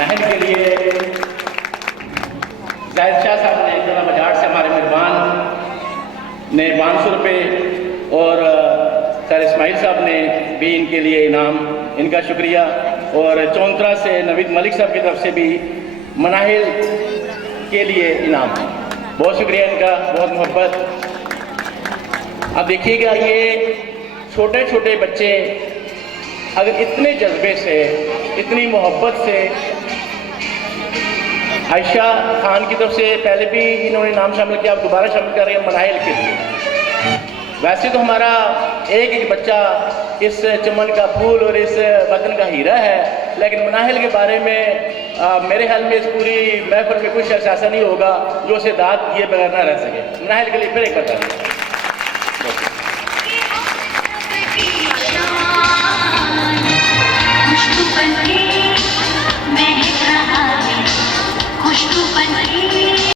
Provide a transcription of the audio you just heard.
नहर के लिए जाहिद शाह साहब ने जिला बजाट से हमारे मेहमान ने 500 रुपये और सर इस्माइल साहब ने भी इनके लिए इनाम, इनका शुक्रिया। और चौंतरा से नवीद मलिक साहब की तरफ से भी मनाहिल के लिए इनाम, बहुत शुक्रिया इनका, बहुत मोहब्बत। अब देखिएगा ये छोटे छोटे बच्चे अगर इतने जज्बे से, इतनी मोहब्बत से, आयशा खान की तरफ से पहले भी इन्होंने नाम शामिल किया, आप दोबारा शामिल कर रहे हैं मनाहिल के लिए। वैसे तो हमारा एक एक बच्चा इस चमन का फूल और इस वतन का हीरा है, लेकिन मनाहिल के बारे में मेरे ख्याल में इस पूरी महफिल में कुछ शख्स ऐसा नहीं होगा जो उसे दाद दिए बगैर ना रह सके। मनाहिल के लिए फिर एक बता दें। खुशबू बन के महक रहा है, खुशबू बन के